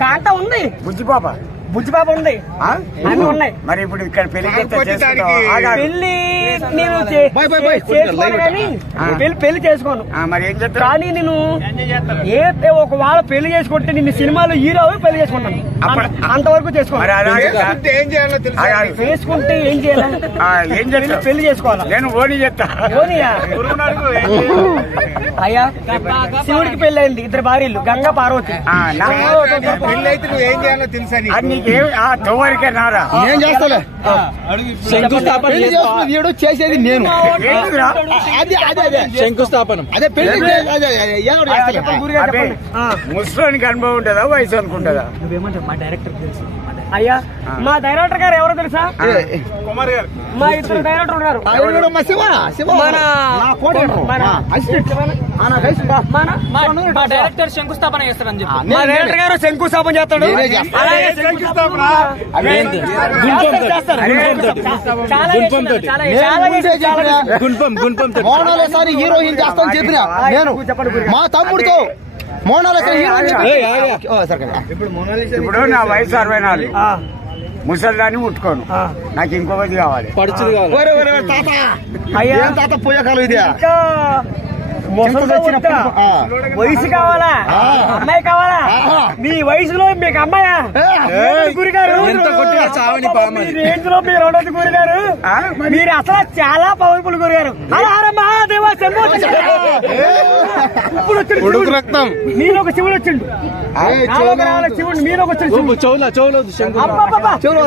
కాంట ఉంది, బుజ్జిపాప ఉంది, అన్ని ఉన్నాయి. మరి ఇప్పుడు ఇక్కడ పెళ్లి పెళ్లి నేను చేసుకోను కానీ పెళ్లి చేసుకోను. మరి ఏం చెప్తా కానీ నేను ఒకవేళ పెళ్లి చేసుకుంటే నిన్ను సినిమాలో హీరో పెళ్లి చేసుకుంటాను, అంతవరకు చేసుకోను. చేసుకుంటే ఏం చేయాలి? పెళ్లి చేసుకోవాలి. నేను ఓని చెప్తా. ఓనియా? అయ్యా శివుడికి పెళ్లి అయింది, ఇద్దరు భార్యలు, గంగా పార్వతి. పెళ్లి అయితే నువ్వు ఏం చేయాలో తెలుసా? నేను చేస్తాలే. శంకుస్థాపన చేసేది నేను. శంకుస్థాపనం అదే పెళ్లి. ముసలానికి అనుభవం ఉంటుందా, వయసు అనుకుంటుందా? నువ్వేమంటావు? మా డైరెక్టర్ తెలుసు. అయ్యా మా డైరెక్టర్ గారు ఎవరో తెలుసా? కుమార్ గారు. మా ఇద్దరు డైరెక్టర్ ఉన్నారు. మా డైరెక్టర్ శంకుస్థాపన చేస్తాడని చెప్పి మా డైరెక్టర్ గారు శంకుస్థాపన చేస్తాడు. మోనాలిసాని హీరోయిన్ చేస్తాను చెప్పిన నేను. మా తమ్ముడితో మోనాలిసా ఇప్పుడు నా వయసు 64, ముసలిదాన్ని ముట్టుకోను, నాకు ఇంకొకటి కావాలి, పడుచుది కావాలి. తాత పోయే కాలం ఇది. వయసు కావాలా, అమ్మాయి కావాలా? మీ వయసులో మీకు అమ్మాయా? గురిగారు రేంజ్లో మీరు ఉండదు గురిగారు. మీరు అసలు చాలా పవర్ఫుల్ గురిగారు. ఇప్పుడు ఉడుకు రక్తం మీరు ఒక శివుడు వచ్చిండు, శివుడు మీరు ఒక చెవులో